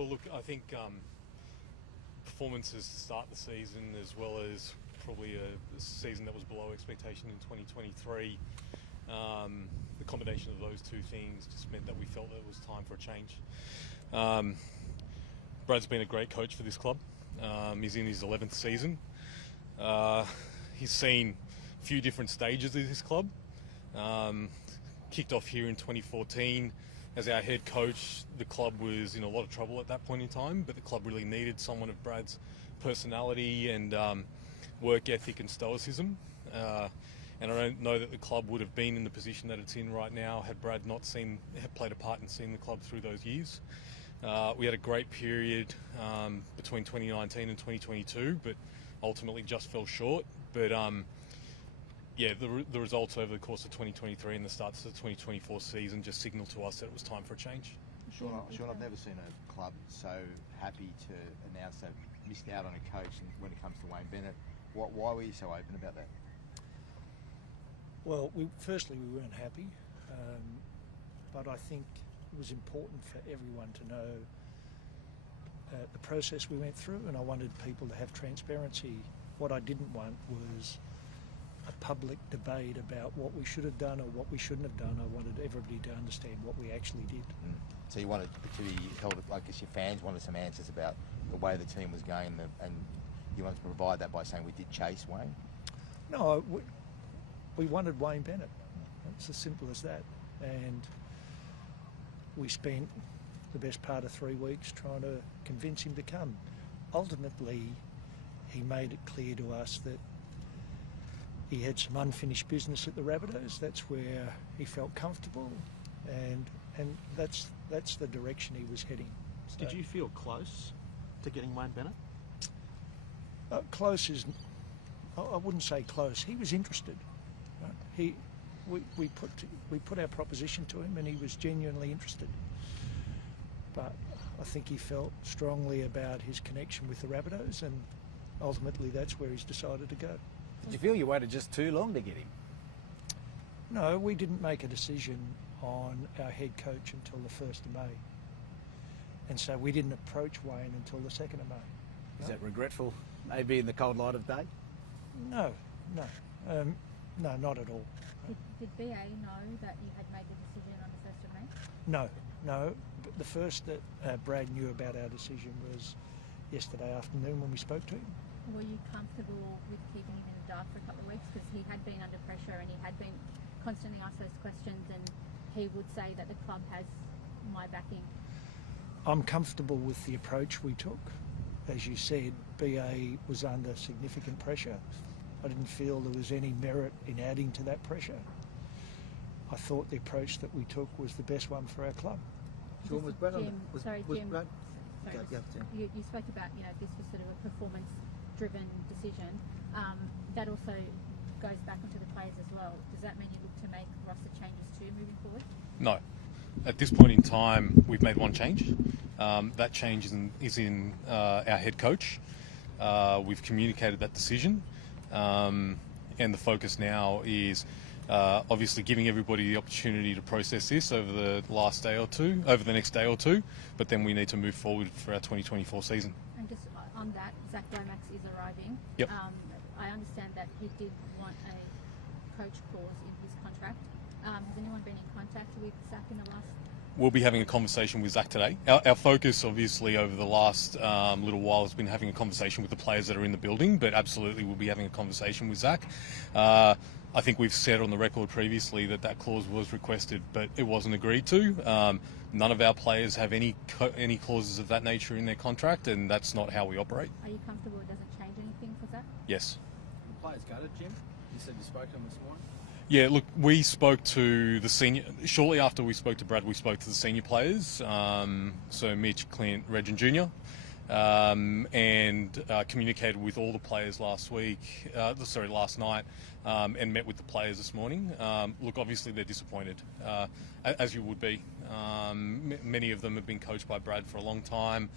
Well, look, I think performances to start the season, as well as probably a season that was below expectation in 2023, the combination of those two things just meant that we felt that it was time for a change. Brad's been a great coach for this club. He's in his 11th season. He's seen a few different stages of this club. Kicked off here in 2014 as our head coach. The club was in a lot of trouble at that point in time, but the club really needed someone of Brad's personality and work ethic and stoicism. And I don't know that the club would have been in the position that it's in right now had Brad not had played a part in seeing the club through those years. We had a great period between 2019 and 2022, but ultimately just fell short. But yeah, the results over the course of 2023 and the start of the 2024 season just signalled to us that it was time for a change. Sean, I've never seen a club so happy to announce they've missed out on a coach when it comes to Wayne Bennett. Why were you so open about that? Well, firstly, we weren't happy, but I think it was important for everyone to know the process we went through, and I wanted people to have transparency. What I didn't want was a public debate about what we should have done or what we shouldn't have done. I wanted everybody to understand what we actually did. So you wanted to be held, I guess your fans wanted some answers about the way the team was going, and you wanted to provide that by saying we did chase Wayne? No, we wanted Wayne Bennett. It's as simple as that. And we spent the best part of 3 weeks trying to convince him to come. Ultimately, he made it clear to us that he had some unfinished business at the Rabbitohs. That's where he felt comfortable, and that's the direction he was heading. So, did you feel close to getting Wayne Bennett? Close is, I wouldn't say close. He was interested. Right? We put our proposition to him, and he was genuinely interested. But I think he felt strongly about his connection with the Rabbitohs, and ultimately that's where he's decided to go. Did you feel you waited just too long to get him? No, we didn't make a decision on our head coach until the 1st of May. And so we didn't approach Wayne until the 2nd of May. Is that regretful, maybe in the cold light of day? No, not at all. Did BA know that you had made the decision on the 1st of May? No. But the first that Brad knew about our decision was yesterday afternoon when we spoke to him. Were you comfortable with keeping him in the dark for a couple of weeks? Because he had been under pressure and he had been constantly asked those questions, and he would say that the club has my backing. I'm comfortable with the approach we took. As you said, BA was under significant pressure. I didn't feel there was any merit in adding to that pressure. I thought the approach that we took was the best one for our club. Sean, was Brad Jim, was Jim, Brad? sorry, Go, you spoke about, this was sort of a performance-driven decision. That also goes back onto the players as well. Does that mean you look to make roster changes too moving forward? No. At this point in time, we've made one change. That change is in our head coach. We've communicated that decision, and the focus now is obviously giving everybody the opportunity to process this over the next day or two, but then we need to move forward for our 2024 season. And just on that, Zach Lomax is arriving. Yep. I understand that he did want a coach clause in his contract. Has anyone been in contact with Zach in the last? We'll be having a conversation with Zach today. Our focus, obviously, over the last little while has been having a conversation with the players that are in the building, but absolutely we'll be having a conversation with Zach. I think we've said on the record previously that clause was requested, but it wasn't agreed to. None of our players have any clauses of that nature in their contract, and that's not how we operate. Are you comfortable it doesn't change anything for Zach? Yes. The players gutted, Jim? You said you spoke to him this morning? Yeah, look, we spoke to the senior... Shortly after we spoke to Brad, we spoke to the senior players, so Mitch, Clint, Reg and Junior, and communicated with all the players last night, and met with the players this morning. Look, obviously they're disappointed, as you would be. Many of them have been coached by Brad for a long time.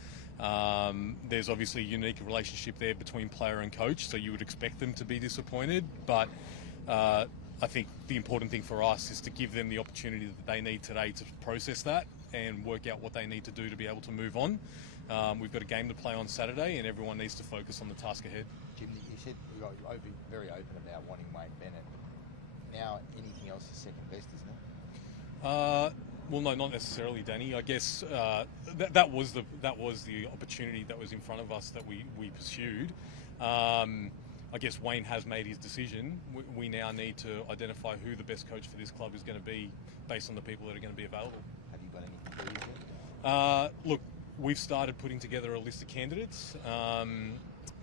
There's obviously a unique relationship there between player and coach, so you would expect them to be disappointed, but I think the important thing for us is to give them the opportunity that they need today to process that and work out what they need to do to be able to move on. We've got a game to play on Saturday, and everyone needs to focus on the task ahead. Jim, you said you're very open about wanting Wayne Bennett. Now anything else is second best, isn't it? Well, no, not necessarily, Danny. I guess that was the opportunity that was in front of us that we pursued. I guess Wayne has made his decision. We now need to identify who the best coach for this club is going to be based on the people that are going to be available. Have you got anything for you? Look, we've started putting together a list of candidates.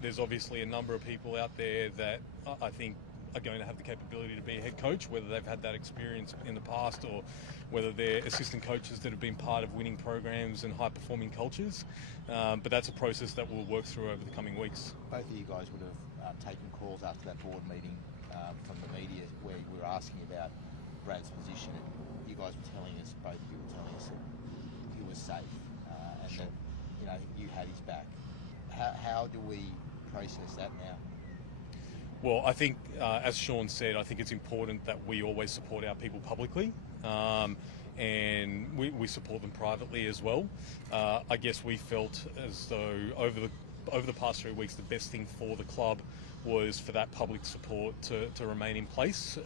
There's obviously a number of people out there that I think are going to have the capability to be a head coach, whether they've had that experience in the past or whether they're assistant coaches that have been part of winning programs and high-performing cultures. But that's a process that we'll work through over the coming weeks. Both of you guys would have taken calls after that board meeting from the media where we were asking about Brad's position, and you guys were telling us, both of you were telling us that he was safe and Sure. that you had his back. How do we process that now? Well, I think, as Sean said, I think it's important that we always support our people publicly, and we support them privately as well. I guess we felt as though over the past 3 weeks, the best thing for the club was for that public support to remain in place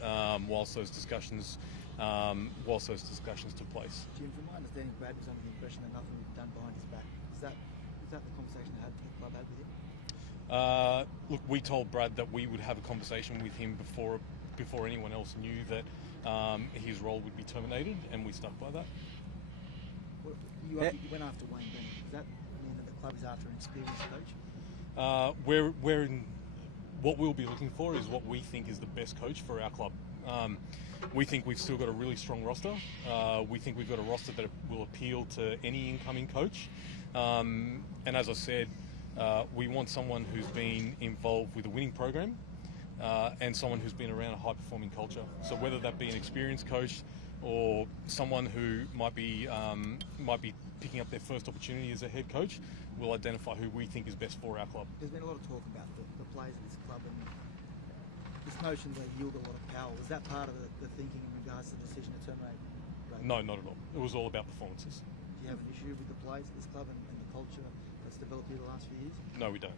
whilst those discussions took place. Jim, from my understanding, Brad was under the impression that nothing was done behind his back. Is that the conversation the club had with him? Look, we told Brad that we would have a conversation with him before anyone else knew that his role would be terminated, and we stuck by that. You went after Wayne Bennett. Does that mean that the club is after an experienced coach? What we'll be looking for is what we think is the best coach for our club. We think we've still got a really strong roster. We think we've got a roster that will appeal to any incoming coach. And as I said, we want someone who's been involved with a winning program and someone who's been around a high-performing culture. So whether that be an experienced coach or someone who might be picking up their first opportunity as a head coach, we'll identify who we think is best for our club. There's been a lot of talk about the players of this club and this notion that they yield a lot of power. Was that part of the thinking in regards to the decision to terminate Brad? No, not at all. It was all about performances. Do you have an issue with the players of this club and the culture that's developed here the last few years? No, we don't.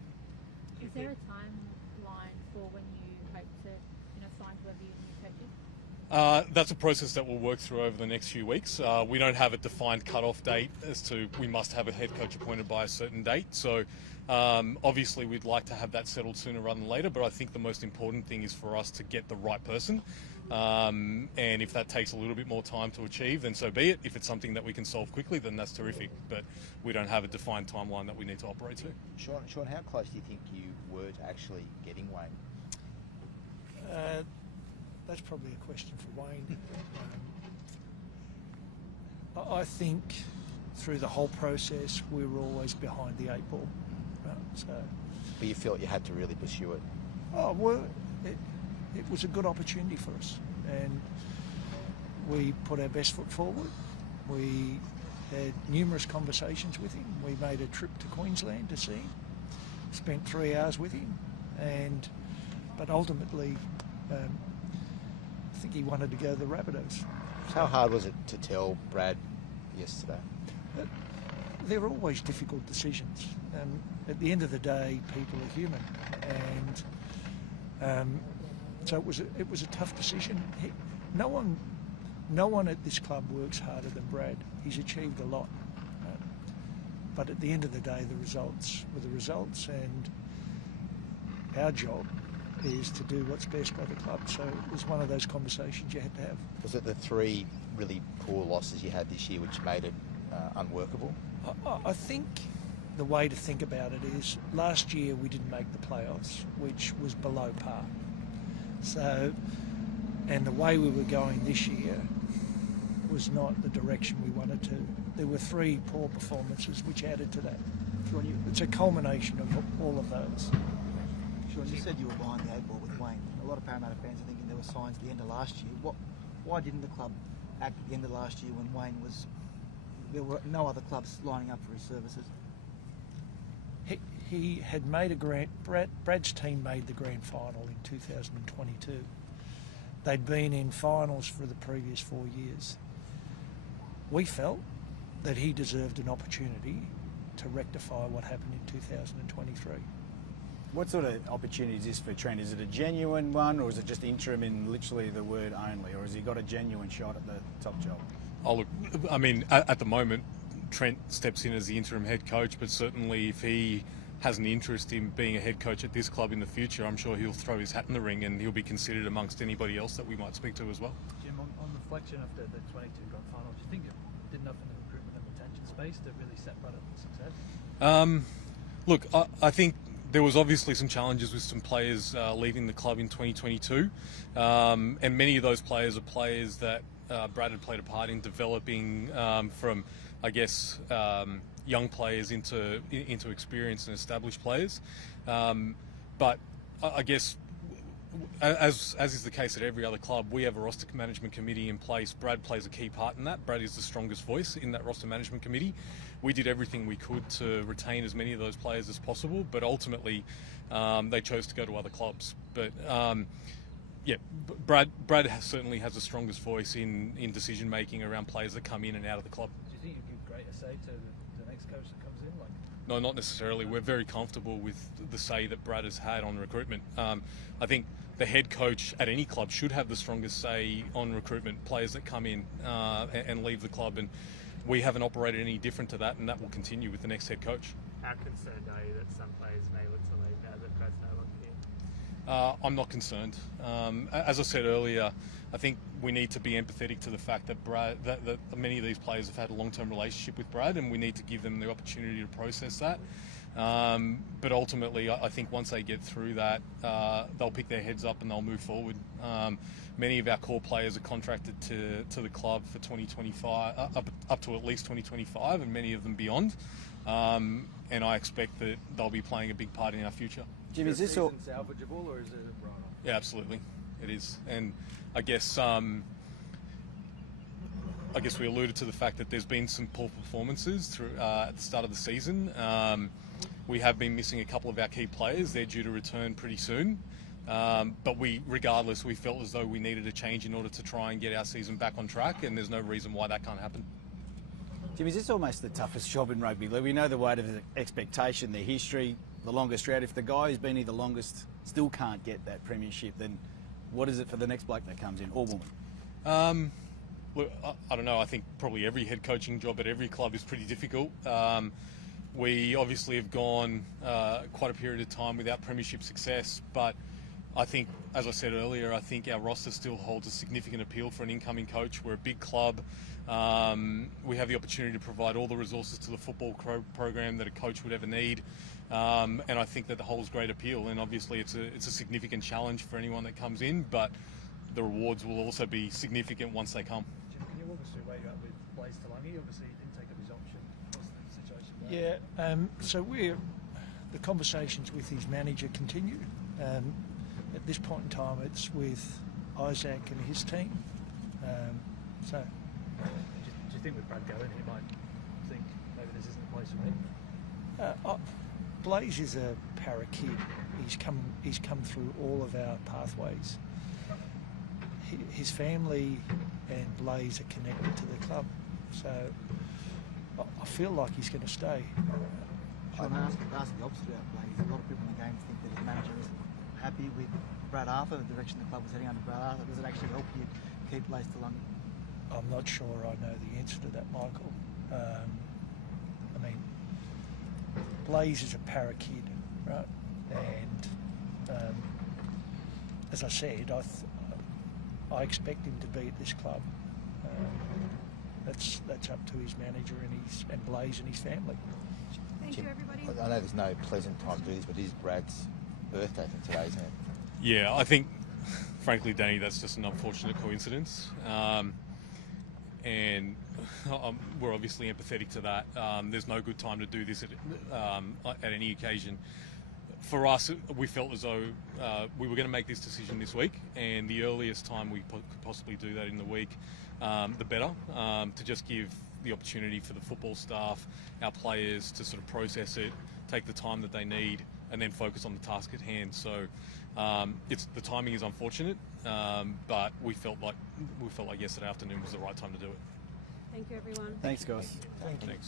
Is there a timeline for when you hope to find whoever your new coach is? That's a process that we'll work through over the next few weeks. We don't have a defined cut-off date as to we must have a head coach appointed by a certain date. So obviously we'd like to have that settled sooner rather than later, but I think the most important thing is for us to get the right person. And if that takes a little bit more time to achieve, then so be it. If it's something that we can solve quickly, then that's terrific. But we don't have a defined timeline that we need to operate to. Sean, how close do you think you were to actually getting Wayne? That's probably a question for Wayne. I think through the whole process we were always behind the 8 ball. So, But you felt you had to really pursue it? oh well, it was a good opportunity for us, and we put our best foot forward. We had numerous conversations with him. We made a trip to Queensland to see him. Spent 3 hours with him, but ultimately, I think he wanted to go to the Rabbitohs. How hard was it to tell Brad yesterday? There are always difficult decisions. At the end of the day, people are human, and so it was a tough decision. No one at this club works harder than Brad. He's achieved a lot, but at the end of the day, the results were the results, and our job is to do what's best by the club. So it was one of those conversations you had to have. Was it the 3 really poor losses you had this year which made it unworkable? I think the way to think about it is last year we didn't make the playoffs, which was below par. So, and the way we were going this year was not the direction we wanted to. There were 3 poor performances which added to that. It's a culmination of all of those. Sean, you said you were behind the 8 ball with Wayne. A lot of Parramatta fans are thinking there were signs at the end of last year. Why didn't the club act at the end of last year when Wayne was... There were no other clubs lining up for his services? He had made Brad's team made the grand final in 2022. They'd been in finals for the previous 4 years. We felt that he deserved an opportunity to rectify what happened in 2023. What sort of opportunity is this for Trent? Is it a genuine one, or is it just interim in literally the word only, or has he got a genuine shot at the top job? Oh, look, I mean, at the moment, Trent steps in as the interim head coach, but certainly if he has an interest in being a head coach at this club in the future, I'm sure he'll throw his hat in the ring and he'll be considered amongst anybody else that we might speak to as well. Jim, on reflection after the 22 grand final, do you think it did enough in the recruitment and retention space to really set Brad up for success? Look, I think there was obviously some challenges with some players leaving the club in 2022, and many of those players are players that Brad had played a part in developing from, I guess, young players into experienced and established players. But I guess, as is the case at every other club, we have a roster management committee in place. Brad plays a key part in that. Brad is the strongest voice in that roster management committee. We did everything we could to retain as many of those players as possible, but ultimately they chose to go to other clubs. But yeah, Brad certainly has the strongest voice in decision making around players that come in and out of the club. Do you think you give greater say to the next coach that comes in? No, not necessarily. We're very comfortable with the say that Brad has had on recruitment. I think the head coach at any club should have the strongest say on recruitment, players that come in and leave the club, and we haven't operated any different to that, and that will continue with the next head coach. How concerned are you that some players may look to leave now that Brad's no longer here? I'm not concerned. As I said earlier, I think we need to be empathetic to the fact that that many of these players have had a long-term relationship with Brad, and we need to give them the opportunity to process that. But ultimately, I think once they get through that, they'll pick their heads up and they'll move forward. Many of our core players are contracted to the club for 2025, up to at least 2025, and many of them beyond. And I expect that they'll be playing a big part in our future. Jim, is this all salvageable, or is it a write-off? Yeah, absolutely, it is. And I guess we alluded to the fact that there's been some poor performances through at the start of the season. We have been missing a couple of our key players. They're due to return pretty soon. But regardless, we felt as though we needed a change in order to try and get our season back on track, and there's no reason why that can't happen. Jim, is this almost the toughest job in rugby league? We know the weight of the expectation, the history, the longest route. If the guy who's been here the longest still can't get that premiership, then what is it for the next bloke that comes in, or woman? Look, I don't know. I think probably every head coaching job at every club is pretty difficult. We obviously have gone quite a period of time without premiership success, but I think, as I said earlier, I think our roster still holds a significant appeal for an incoming coach. We're a big club. We have the opportunity to provide all the resources to the football program that a coach would ever need, and I think that holds great appeal. And obviously, it's a significant challenge for anyone that comes in, but the rewards will also be significant once they come. Jim, can you walk us through where you're at with Blaze Talangi? Obviously, he didn't take up his option. What's the situation there? Yeah, so the conversations with his manager continue. At this point in time, it's with Isaac and his team. Do you think with Brad going, he might think maybe this isn't the place for me? Blaze is a para kid. He's come through all of our pathways. His family and Blaze are connected to the club, so I feel like he's going to stay. Sean, I ask the opposite about Blaze. A lot of people in the game think that his manager is happy with Brad Arthur, the direction the club was heading under Brad Arthur. Does it actually help you keep Blaze Talangi? I'm not sure I know the answer to that, Michael. I mean, Blaze is a para kid, right? And as I said, I expect him to be at this club. That's up to his manager and Blaze and his family. Thank you, everybody. I know there's no pleasant time to do this, but it is Brad's birthday for today, isn't it? Yeah, I think, frankly, Danny, that's just an unfortunate coincidence. And we're obviously empathetic to that. There's no good time to do this at any occasion. For us, we felt as though we were going to make this decision this week, and the earliest time we could possibly do that in the week, the better, to just give the opportunity for the football staff, our players, to sort of process it, take the time that they need, and then focus on the task at hand. So the timing is unfortunate, but we felt like yesterday afternoon was the right time to do it. Thank you, everyone. Thanks, guys. Thank you. Thanks.